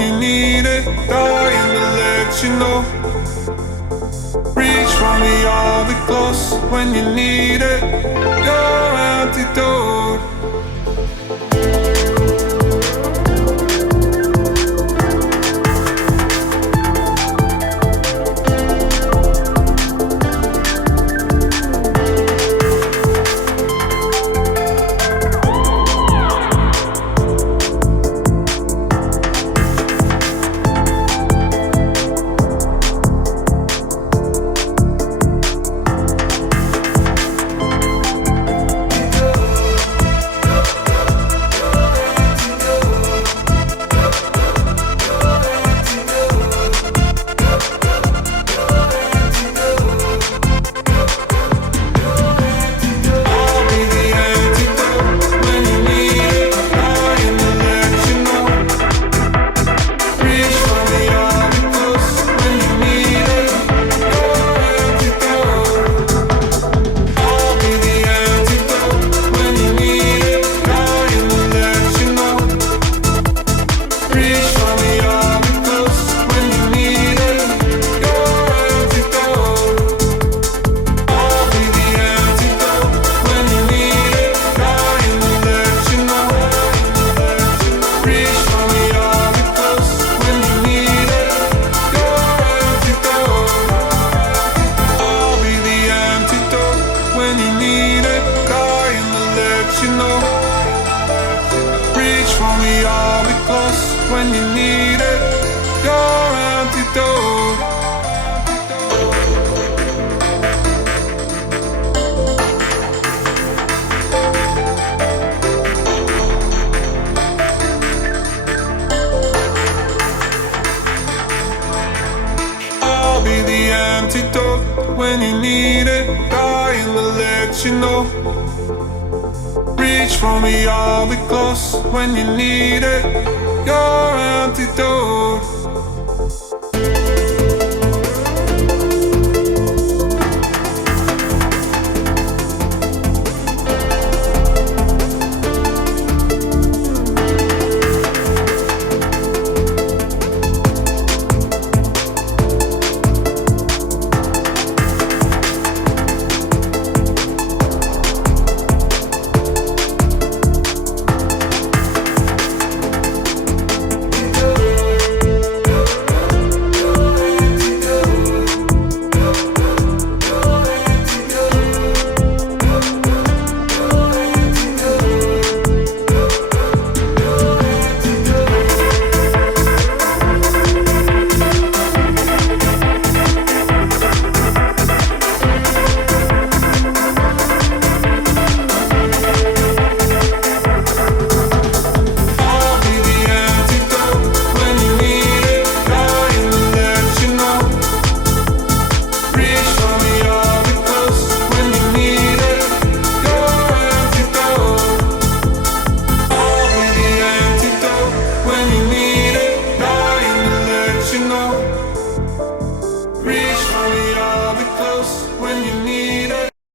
you need it. Dying to let you know. Reach for me, I'll be close when you need it. Your antidote. When you need it, your antidote. I'll be the antidote when you need it. Dying to let you know. Reach for me, I'll be close when you need it. Your antidote.